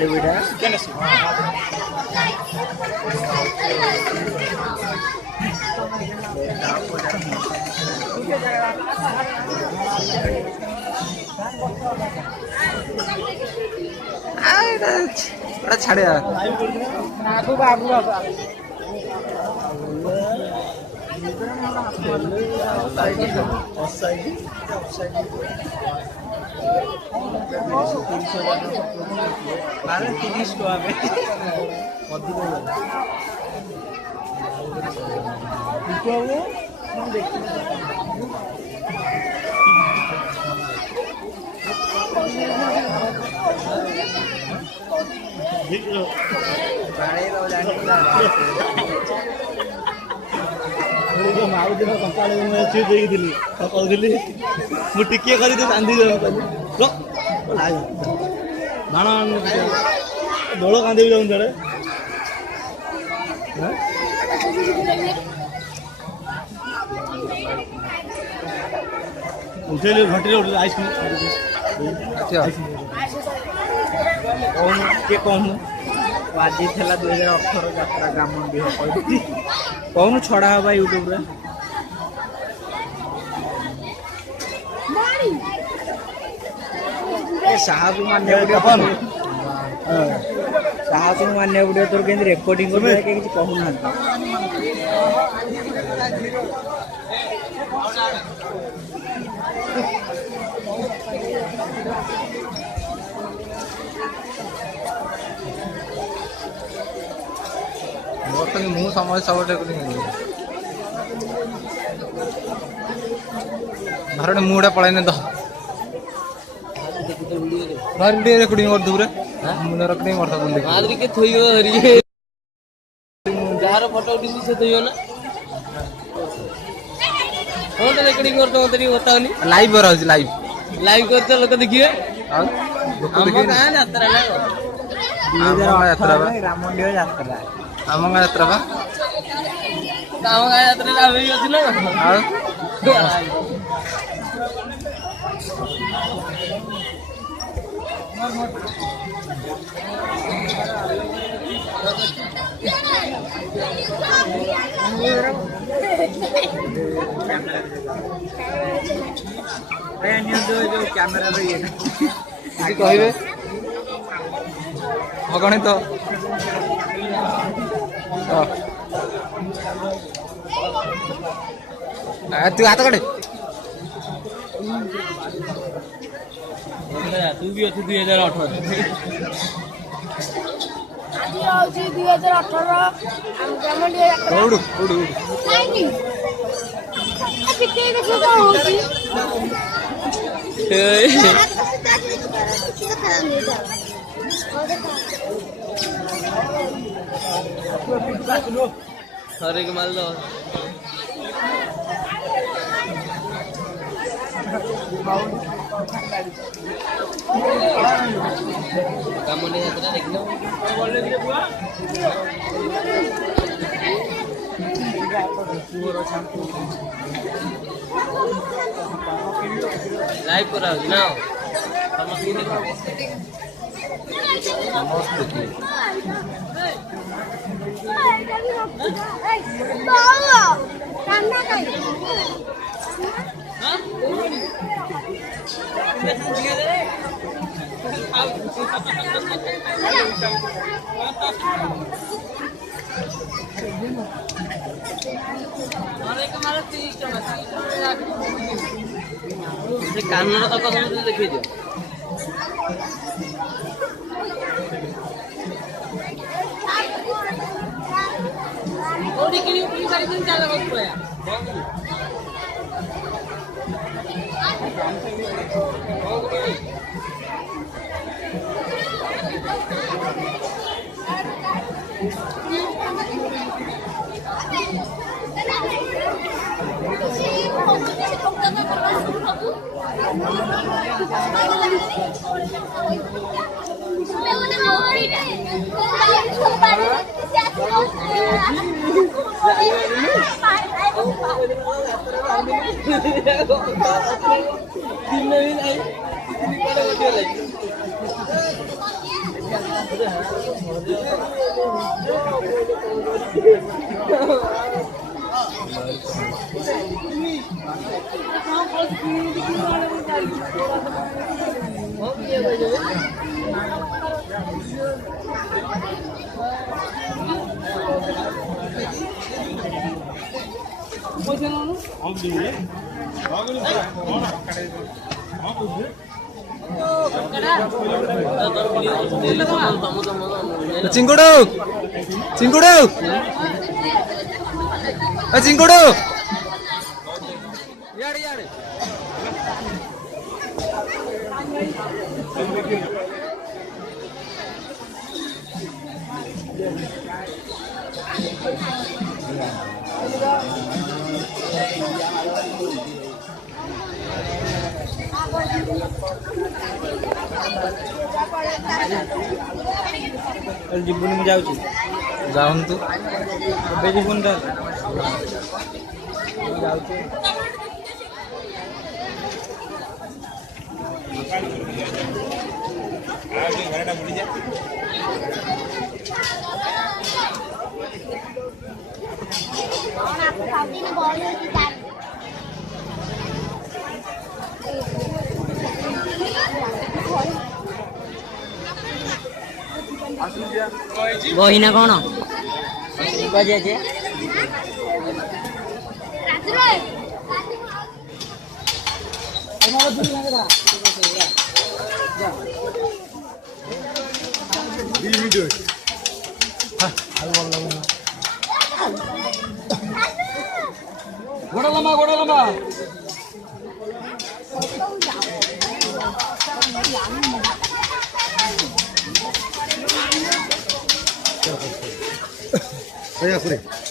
गाड़ी बैठा छाड़े आगू आगू मारे 30 टका में अधिक मार दिन सका देखी कहली मुझे टिके कर कांदी भाण दोल कांदी जाऊँ जड़े उठेली घटे उठे आइसक्रीम कहूँ आज था 2018 यात्रा ग्राम कहूँ छड़ा हवा यूट्यूब रे साहब मान्य साहब मान्य पड़े तोर के रेकर्डिंग कहूना मु समय सब घर मुड़ा पड़े तो रेकर्डिंग कर दूर रेकर्डिंग करता आदि के थोइयो हरिए जार फोटो उठी से थोइयो ना फोन रेकर्डिंग करतो तरी बताओनी लाइव कर लाइव लाइव करते लोग देखिए हम कहां यात्रा ना 2018 यात्रा राममंदिर यात्रा हम गां यात्रा बा गांव गां यात्रा आवे अछि ना कैमरा कहे अगणित तू हाथ कटे तू भी अच्छी 2018 हरे के माल दो काम नहीं है तेरा देखना लाइव करा ना समझ कानून तक देखिए चिंकुडू चिंकुडू चिंकुडू याडे याडे जीवन में जाऊँ जाऊन तू जीवन বহিনা কোন বাজে আছে গোড়া লম্বা Saya free.